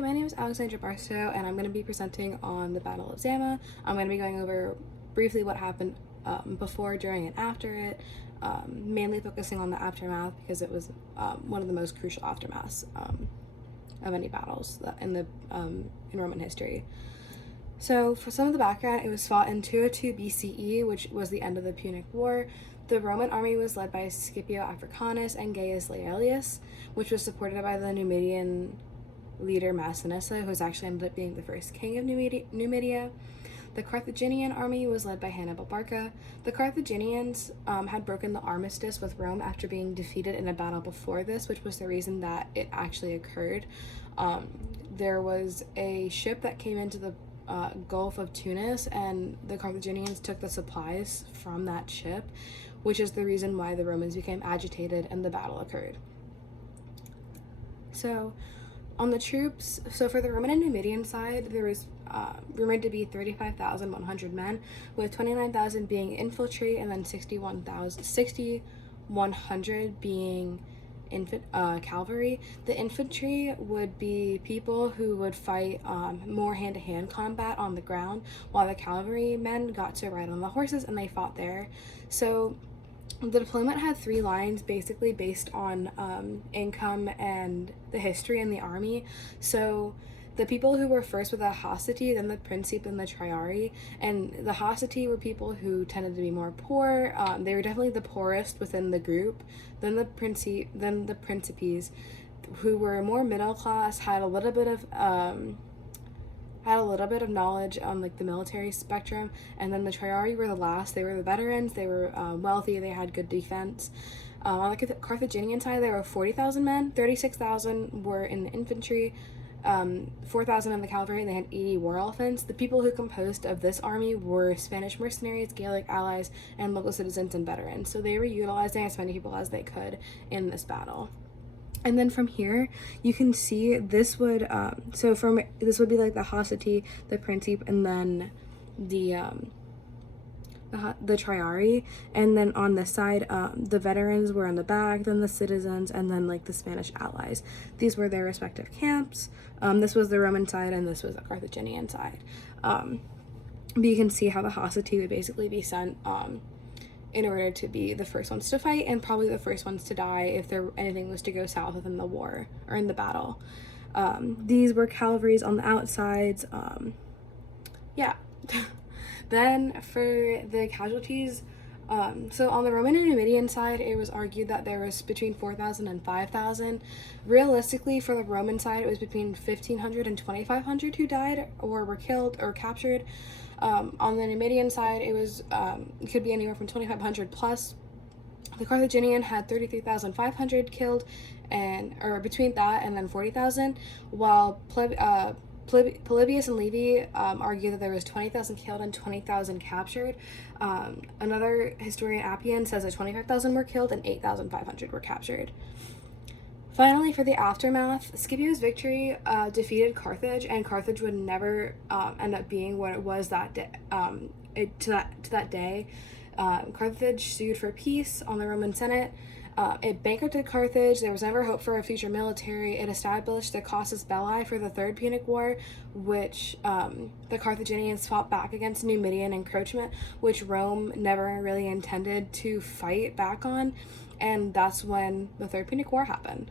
my name is Alexandra Barstow, and I'm going to be presenting on the Battle of Zama. I'm going to be going over briefly what happened before, during, and after it, mainly focusing on the aftermath because it was one of the most crucial aftermaths of any battles in Roman history. So for some of the background, it was fought in 202 BCE, which was the end of the Punic War. The Roman army was led by Scipio Africanus and Gaius Laelius, which was supported by the Numidian leader Massinissa, who actually ended up being the first king of Numidia. The Carthaginian army was led by Hannibal Barca. The Carthaginians had broken the armistice with Rome after being defeated in a battle before this, which was the reason that it actually occurred. There was a ship that came into the Gulf of Tunis, and the Carthaginians took the supplies from that ship, which is the reason why the Romans became agitated and the battle occurred. So on the troops, for the Roman and Numidian side, there was rumored to be 35,100 men, with 29,000 being infantry and then 6,100 being cavalry. The infantry would be people who would fight more hand-to-hand combat on the ground, while the cavalry men got to ride on the horses and they fought there. So the deployment had 3 lines, basically based on income and the history in the army. So the people who were first were the Hastati, then the Principi, and the Triarii. And the Hastati were people who tended to be more poor. They were definitely the poorest within the group. Then the Principes, who were more middle class, had a little bit of knowledge on like the military spectrum. And then the Triarii were the last. They were the veterans. They were wealthy. They had good defense. On the Carthaginian side, there were 40,000 men. 36,000 were in the infantry. 4,000 in the cavalry, and they had 80 war elephants. The people who composed of this army were Spanish mercenaries, Gallic allies, and local citizens and veterans. So they were utilizing as many people as they could in this battle. And then from here, you can see this would this would be like the Hastati, the Principe, and then the Triarii. And then on this side, the veterans were in the back, then the citizens, and then like the Spanish allies. These were their respective camps. This was the Roman side, and this was the Carthaginian side. But you can see how the Hastati would basically be sent in order to be the first ones to fight, and probably the first ones to die if anything was to go south within the war or in the battle. These were cavalries on the outsides. Yeah. Then for the casualties, so on the Roman and Numidian side, it was argued that there was between 4,000 and 5,000. Realistically, for the Roman side, it was between 1,500 and 2,500 who died or were killed or captured. On the Numidian side, it could be anywhere from 2,500 plus. The Carthaginian had 33,500 killed, or between that and then 40,000, while Polybius and Livy argue that there was 20,000 killed and 20,000 captured. Another historian, Appian, says that 25,000 were killed and 8,500 were captured. Finally, for the aftermath, Scipio's victory defeated Carthage, and Carthage would never end up being what it was that day. To that day, Carthage sued for peace on the Roman Senate. It bankrupted Carthage. There was never hope for a future military. It established the casus belli for the Third Punic War, which the Carthaginians fought back against Numidian encroachment, which Rome never really intended to fight back on, and that's when the Third Punic War happened.